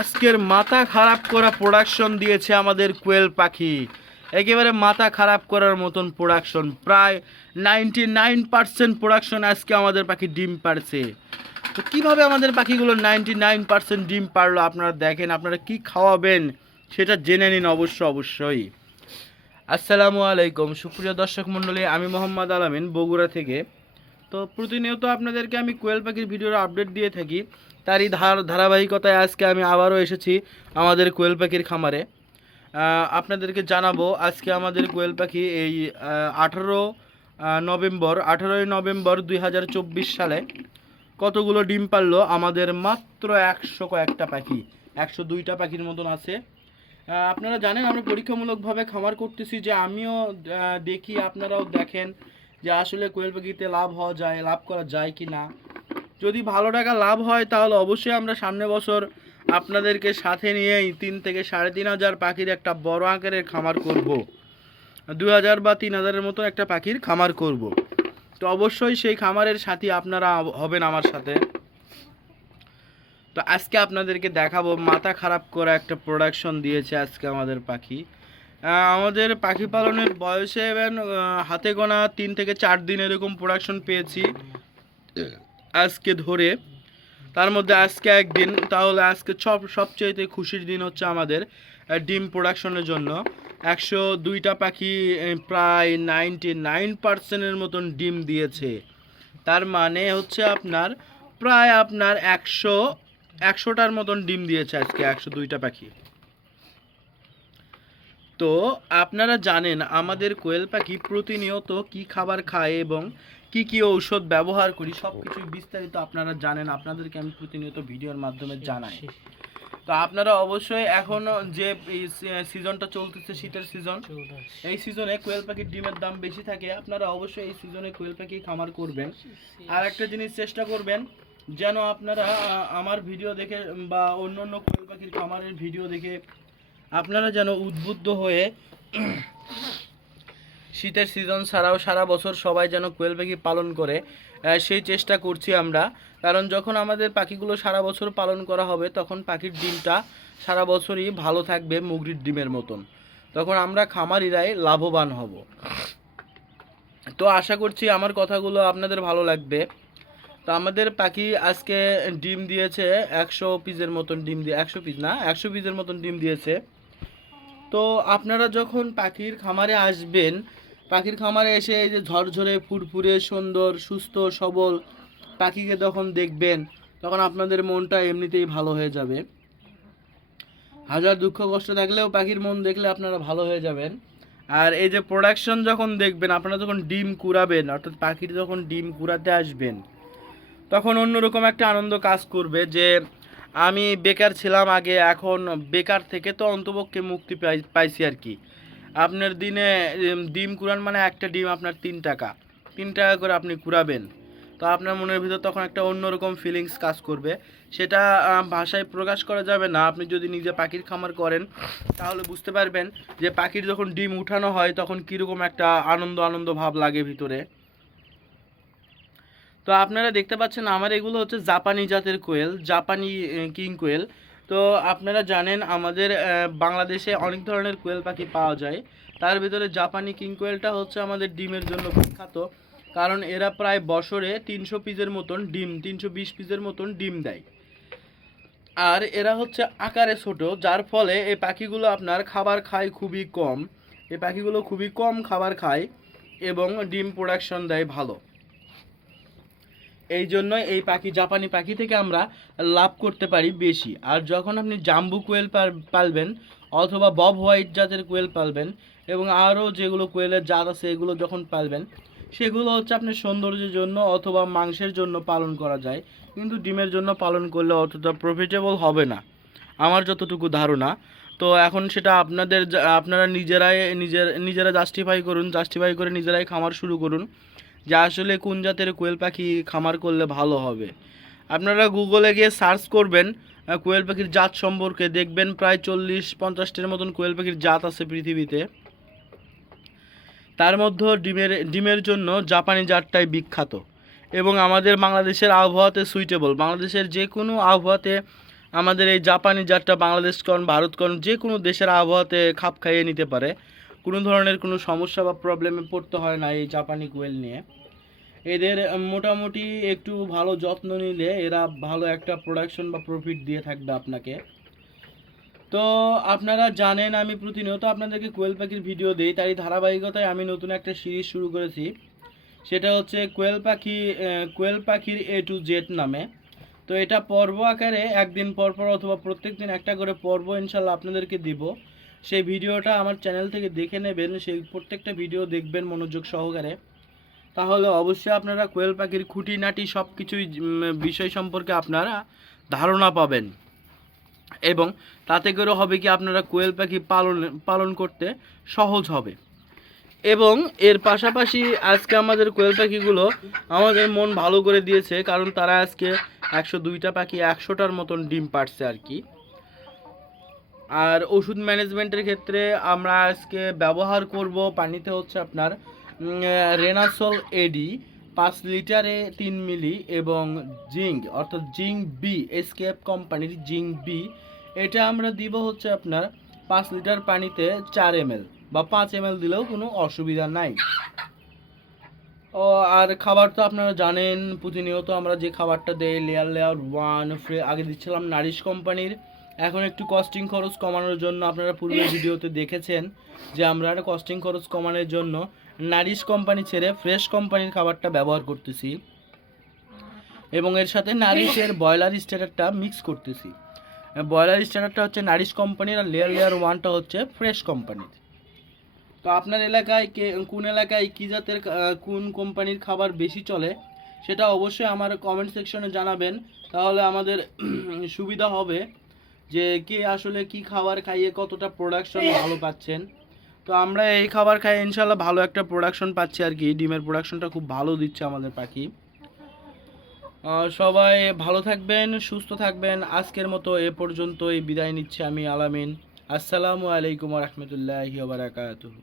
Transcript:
আজকের মাথা খারাপ করা প্রোডাকশন দিয়েছে আমাদের কোয়েল পাখি। একেবারে মাথা খারাপ করার মতন প্রোডাকশন, প্রায় 99% প্রোডাকশন আজকে আমাদের পাখি ডিম পারছে। তো কীভাবে আমাদের পাখিগুলো 99% ডিম পারলো আপনারা দেখেন, আপনারা কি খাওয়াবেন সেটা জেনে নিন অবশ্যই। আসসালামু আলাইকুম সুপ্রিয় দর্শক মণ্ডলী, আমি মোহাম্মদ আলামিন বগুড়া থেকে। তো প্রতিনিয়ত আপনাদেরকে আমি কোয়েল পাখির ভিডিওর আপডেট দিয়ে থাকি, তারই ধারাবাহিকতায় আজকে আমি আবারও এসেছি আমাদের কোয়েল পাখির খামারে। আপনাদেরকে জানাবো আজকে আমাদের কোয়েল পাখি এই 18ই নভেম্বর 2024 সালে কতগুলো ডিম পারলো। আমাদের মাত্র 100 কয়েকটা পাখি, 102টা পাখির মতন আছে। আপনারা জানেন আমরা পরীক্ষামূলকভাবে খামার করতেছি, যে আমিও দেখি আপনারাও দেখেন যে আসলে কোয়েল পাখিতে লাভ করা যায় কি না। যদি ভালো টাকা লাভ হয় তাহলে অবশ্যই আমরা সামনের বছর আপনাদেরকে সাথে নিয়েই 3 থেকে 3,500 পাখির একটা বড় আকারের খামার করব। 2,000 বা 3,000-এর মতো একটা পাখির খামার করব। তো অবশ্যই সেই খামারের সাথী আপনারা হবেন আমার সাথে। তো আজকে আপনাদেরকে দেখাবো মাথা খারাপ করা একটা প্রোডাকশন দিয়েছে আজকে আমাদের পাখি। আমাদের পাখি পালনের বয়সে হাতে গোনা 3 থেকে 4 দিন এরকম প্রোডাকশন পেয়েছি আজকে ধরে। তার মধ্যে আজকে একদিন, তাহলে আজকে সবচেয়ে খুশির দিন হচ্ছে আমাদের ডিম প্রোডাকশনের জন্য। 102টা পাখি প্রায় 99%-এর মতন ডিম দিয়েছে। তার মানে হচ্ছে আপনার প্রায় 100টার মতন ডিম দিয়েছে আজকে 102টা পাখি। তো আপনারা জানেন আমাদের কোয়েল পাখি প্রতিনিয়ত কি খাবার খায় এবং কি ঔষধ ব্যবহার করি, সব কিছু বিস্তারিত আপনারা জানেন, আপনাদেরকে আমি প্রতিনিয়ত ভিডিওর মাধ্যমে জানাই। তো আপনারা অবশ্যই এখন যে এই সিজনটা চলতেছে, শীতের সিজন, এই সিজনে কোয়েল পাখির ডিমের দাম বেশি থাকে। আপনারা অবশ্যই এই সিজনে কোয়েল পাখি খামার করবেন। আর একটা জিনিস চেষ্টা করবেন যেন আপনারা আমার ভিডিও দেখে বা অন্য কোয়েল পাখির খামারের ভিডিও দেখে আপনারা যেন উদ্বুদ্ধ হয়ে শীতের সিজন ছাড়াও সারা বছর সবাই যেন কোয়েল পাখি পালন করে, সেই চেষ্টা করছি আমরা। কারণ যখন আমাদের পাখিগুলো সারা বছর পালন করা হবে তখন পাখির ডিমটা সারা বছরই ভালো থাকবে মুগরির ডিমের মতন, তখন আমরা খামারিরাই লাভবান হব। তো আশা করছি আমার কথাগুলো আপনাদের ভালো লাগবে। তো আমাদের পাখি আজকে ডিম দিয়েছে 100 পিসের মতন ডিম দিয়ে 100 পিস না 100 পিসের মতন ডিম দিয়েছে। তো আপনারা যখন পাখির খামারে আসবেন, পাখির খামারে এসে এই যে ঝরঝরে ফুরফুরে সুন্দর সুস্থ সবল পাখিকে যখন দেখবেন, তখন আপনাদের মনটা এমনিতেই ভালো হয়ে যাবে। হাজার দুঃখ কষ্ট থাকলেও পাখির মন দেখলে আপনারা ভালো হয়ে যাবেন। আর এই যে প্রোডাকশন যখন দেখবেন, আপনারা যখন ডিম কুড়াবেন, অর্থাৎ পাখির যখন ডিম কুড়াতে আসবেন, তখন অন্যরকম একটা আনন্দ কাজ করবে যে আমি বেকার ছিলাম আগে, এখন বেকার থেকে তো অন্তপক্ষে মুক্তি পাইছি আর কি। আপনার দিনে ডিম কুড়ান মানে একটা ডিম আপনার 3 টাকা করে আপনি কুড়াবেন। তো আপনার মনের ভিতর তখন একটা অন্যরকম ফিলিংস কাজ করবে, সেটা ভাষায় প্রকাশ করা যাবে না। আপনি যদি নিজে পাখির খামার করেন তাহলে বুঝতে পারবেন যে পাখির যখন ডিম উঠানো হয় তখন কীরকম একটা আনন্দ ভাব লাগে ভিতরে। তো আপনারা দেখতে পাচ্ছেন আমার এগুলো হচ্ছে জাপানি জাতের কোয়েল, জাপানি কিং কোয়েল। তো আপনারা জানেন আমাদের বাংলাদেশে অনেক ধরনের কোয়েল পাখি পাওয়া যায়, তার ভিতরে জাপানি কিং কোয়েলটা হচ্ছে আমাদের ডিমের জন্য বিখ্যাত। কারণ এরা প্রায় বছরে 300 পিসের মতন ডিম, 320 পিসের মতন ডিম দেয়। আর এরা হচ্ছে আকারে ছোট, যার ফলে এই পাখিগুলো আপনার খাবার খায় খুবই কম। এই পাখিগুলো খুবই কম খাবার খায় এবং ডিম প্রোডাকশন দেয় ভালো। এই জন্যই এই পাখি, জাপানি পাখি থেকে আমরা লাভ করতে পারি বেশি। আর যখন আপনি জাম্বু কোয়েল পালবেন অথবা বব হোয়াইট জাতের কোয়েল পালবেন এবং আরও যেগুলো কোয়েলের জাত আছে এগুলো যখন পালবেন, সেগুলো হচ্ছে আপনার সৌন্দর্যের জন্য অথবা মাংসের জন্য পালন করা যায়, কিন্তু ডিমের জন্য পালন করলে অতটা প্রফিটেবল হবে না আমার যতটুকু ধারণা। তো এখন সেটা আপনারা নিজেরা জাস্টিফাই করে নিজেরাই খামার শুরু করুন যে আসলে কোন জাতের কোয়েল পাখি খামার করলে ভালো হবে। আপনারা গুগলে গিয়ে সার্চ করবেন কোয়েল পাখির জাত সম্পর্কে, দেখবেন প্রায় 40-50টার মতন কোয়েল পাখির জাত আছে পৃথিবীতে। তার মধ্যে ডিমের জন্য জাপানি জাতটাই বিখ্যাত এবং আমাদের বাংলাদেশের আবহাওয়াতে সুইটেবল। বাংলাদেশের যে কোনো আবহাওয়াতে আমাদের এই জাপানি জাতটা বাংলাদেশ কোন ভারত কোন যে কোনো দেশের আবহাওয়াতে খাপ খাইয়ে নিতে পারে, কোনো ধরনের কোনো সমস্যা বা প্রবলেমে পড়তে হয় না এই জাপানি কোয়েল নিয়ে। এদের মোটামুটি একটু ভালো যত্ন নিলে এরা ভালো একটা প্রোডাকশন বা প্রফিট দিয়ে থাকবে আপনাকে। তো আপনারা জানেন আমি প্রতিনিয়ত আপনাদেরকে কোয়েল পাখির ভিডিও দিই, তারই ধারাবাহিকতায় আমি নতুন একটা সিরিজ শুরু করেছি। সেটা হচ্ছে কোয়েল পাখির A to Z নামে। তো এটা পর্ব আকারে একদিন পর পর অথবা প্রত্যেক দিন একটা করে পর্ব ইনশাল্লাহ আপনাদেরকে দিব। সেই ভিডিওটা আমার চ্যানেল থেকে দেখে নেবেন, সেই প্রত্যেকটা ভিডিও দেখবেন মনোযোগ সহকারে। তাহলে অবশ্যই আপনারা কোয়েল পাখির খুঁটিনাটি সব কিছুই বিষয় সম্পর্কে আপনারা ধারণা পাবেন, এবং তাতে করে হবে কি আপনারা কোয়েল পাখি পালন করতে সহজ হবে। এবং এর পাশাপাশি আজকে আমাদের কোয়েল পাখিগুলো আমাদের মন ভালো করে দিয়েছে, কারণ তারা আজকে 102টা পাখি 100টার মতন ডিম পাড়ছে আর কি। আর ওষুধ ম্যানেজমেন্টের ক্ষেত্রে আমরা আজকে ব্যবহার করব পানিতে হচ্ছে আপনার রেনাসল এডি 5 লিটারে 3 মিলি, এবং জিঙ্ক অর্থাৎ জিঙ্ক বি, এসকেপ কোম্পানির জিঙ্ক বি, এটা আমরা দিব হচ্ছে আপনার 5 লিটার পানিতে 4 ml বা 5 ml দিলেও কোনো অসুবিধা নাই। ও আর খাবার তো আপনারা জানেন প্রতিনিয়ত আমরা যে খাবারটা দেই লেয়ার 1 আগে দিচ্ছিলাম নারিশ কোম্পানির। এখন একটু কস্টিং খরচ কমানোর জন্য আপনারা পূর্বের ভিডিওতে দেখেছেন যে আমরা কস্টিং খরচ কমানোর জন্য নারিশ কোম্পানি ছেড়ে ফ্রেশ কোম্পানির খাবারটা ব্যবহার করতেছি, এবং এর সাথে নারিশের ব্রয়লার স্টার্টারটা মিক্স করতেছি। ব্রয়লার স্টার্টারটা হচ্ছে নারিশ কোম্পানির আর লেয়ার 1টা হচ্ছে ফ্রেশ কোম্পানির। তো আপনার এলাকায় কোন এলাকায় কী জাতের কোন কোম্পানির খাবার বেশি চলে সেটা অবশ্যই আমার কমেন্ট সেকশনে জানাবেন, তাহলে আমাদের সুবিধা হবে যে কে আসলে কি খাবার খাইয়ে কতটা প্রোডাকশন ভালো পাচ্ছেন। তো আমরা এই খাবার খাই ইনশাল্লাহ ভালো একটা প্রোডাকশন পাচ্ছি আর কি, ডিমের প্রোডাকশনটা খুব ভালো দিচ্ছে আমাদের পাখি। সবাই ভালো থাকবেন, সুস্থ থাকবেন। আজকের মতো এ পর্যন্তই বিদায় নিচ্ছি আমি আলামিন। আসসালামু আলাইকুম ওয়া রাহমাতুল্লাহি ওয়া বারাকাতুহু।